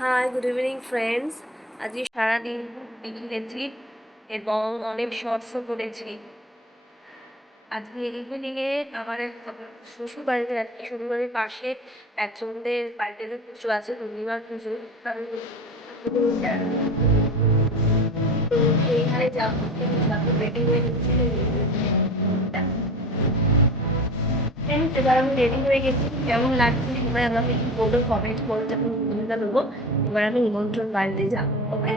High, good evening friends. আজকে সারাদিন লিখেছি এবং অনেক শর্টসও করেছি। আজকে ইভিনিংয়ে আমার এক শ্বশুর বাড়িতে আর কি শ্বশুরবাড়ির পাশে একজনদের বাড়িতে পুজো আছে, পূর্ণিমার পুজো। সেইখানে যাবো রেডি হয়ে গেছি। এবার আমি রেডি হয়ে গেছি, কেমন লাগছে সবাই আমাকে একটু বলবে, কমেন্ট করে যখন ভূমিকা দেবো। এবার আমি নিমন্ত্রণ বাড়িতে যাবো। ওকে,